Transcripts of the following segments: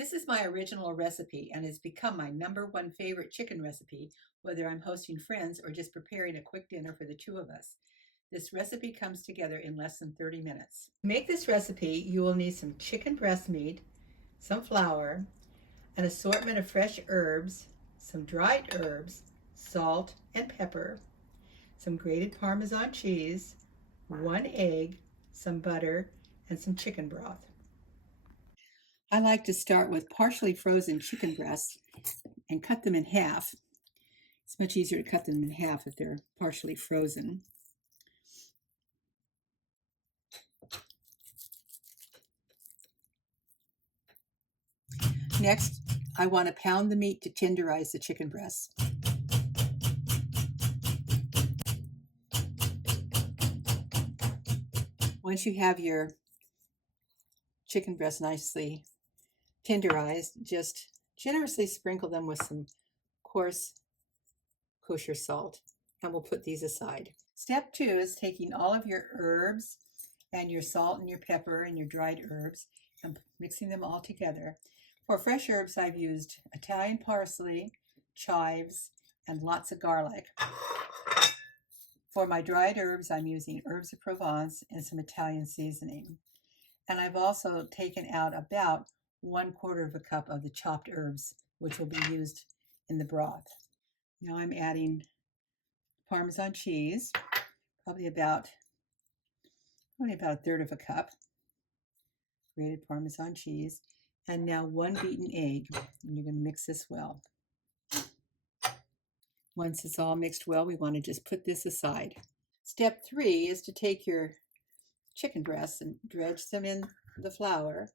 This is my original recipe and has become my #1 favorite chicken recipe, whether I'm hosting friends or just preparing a quick dinner for the two of us. This recipe comes together in less than 30 minutes. To make this recipe, you will need some chicken breast meat, some flour, an assortment of fresh herbs, some dried herbs, salt and pepper, some grated Parmesan cheese, 1 egg, some butter, and some chicken broth. I like to start with partially frozen chicken breasts and cut them in half. It's much easier to cut them in half if they're partially frozen. Next, I want to pound the meat to tenderize the chicken breasts. Once you have your chicken breasts nicely tenderized, just generously sprinkle them with some coarse kosher salt, and we'll put these aside. Step 2 is taking all of your herbs and your salt and your pepper and your dried herbs and mixing them all together. For fresh herbs, I've used Italian parsley, chives, and lots of garlic. For my dried herbs, I'm using herbs of Provence and some Italian seasoning. And I've also taken out about 1/4 of a cup of the chopped herbs, which will be used in the broth. Now I'm adding Parmesan cheese, probably about 1/3 of a cup, grated Parmesan cheese, and now 1 beaten egg, and you're going to mix this well. Once it's all mixed well, we want to just put this aside. Step 3 is to take your chicken breasts and dredge them in the flour.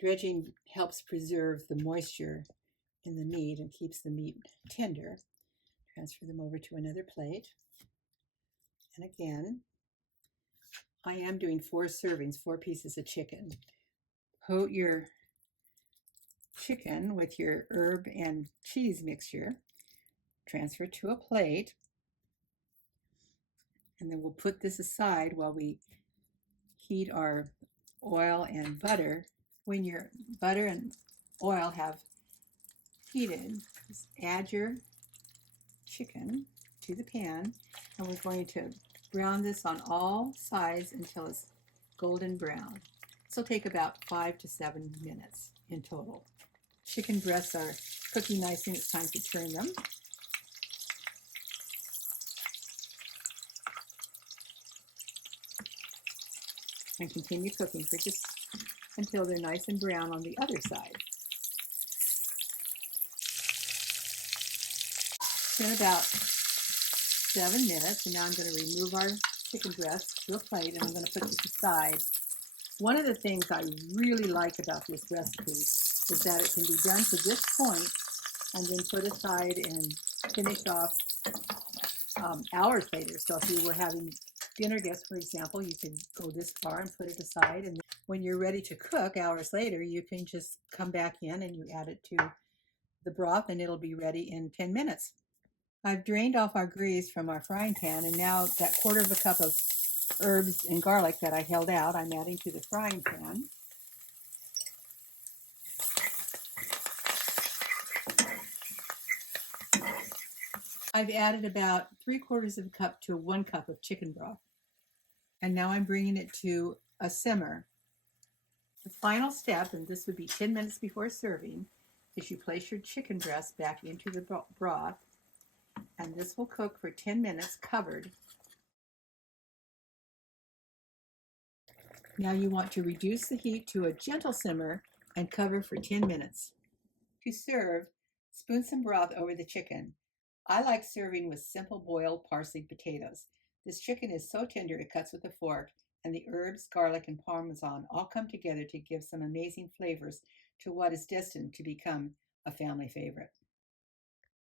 Dredging helps preserve the moisture in the meat and keeps the meat tender. Transfer them over to another plate. And again, I am doing 4 servings, 4 pieces of chicken. Coat your chicken with your herb and cheese mixture. Transfer to a plate. And then we'll put this aside while we heat our oil and butter. When your butter and oil have heated, just add your chicken to the pan, and we're going to brown this on all sides until it's golden brown. This will take about 5 to 7 minutes in total. Chicken breasts are cooking nicely, and it's time to turn them. And continue cooking for just until they're nice and brown on the other side. It's been about 7 minutes, and now I'm going to remove our chicken breast to a plate, and I'm going to put this aside. One of the things I really like about this recipe is that it can be done to this point and then put aside and finish off hours later. So if you were having dinner guests, for example, you could go this far and put it aside, and when you're ready to cook hours later, you can just come back in and you add it to the broth, and it'll be ready in 10 minutes. I've drained off our grease from our frying pan, and now that 1/4 of a cup of herbs and garlic that I held out, I'm adding to the frying pan. I've added about 3/4 of a cup to 1 cup of chicken broth. And now I'm bringing it to a simmer. The final step, and this would be 10 minutes before serving, is you place your chicken breast back into the broth, and this will cook for 10 minutes covered. Now you want to reduce the heat to a gentle simmer and cover for 10 minutes. To serve, spoon some broth over the chicken. I like serving with simple boiled parsley potatoes. This chicken is so tender it cuts with a fork, and the herbs, garlic, and Parmesan all come together to give some amazing flavors to what is destined to become a family favorite.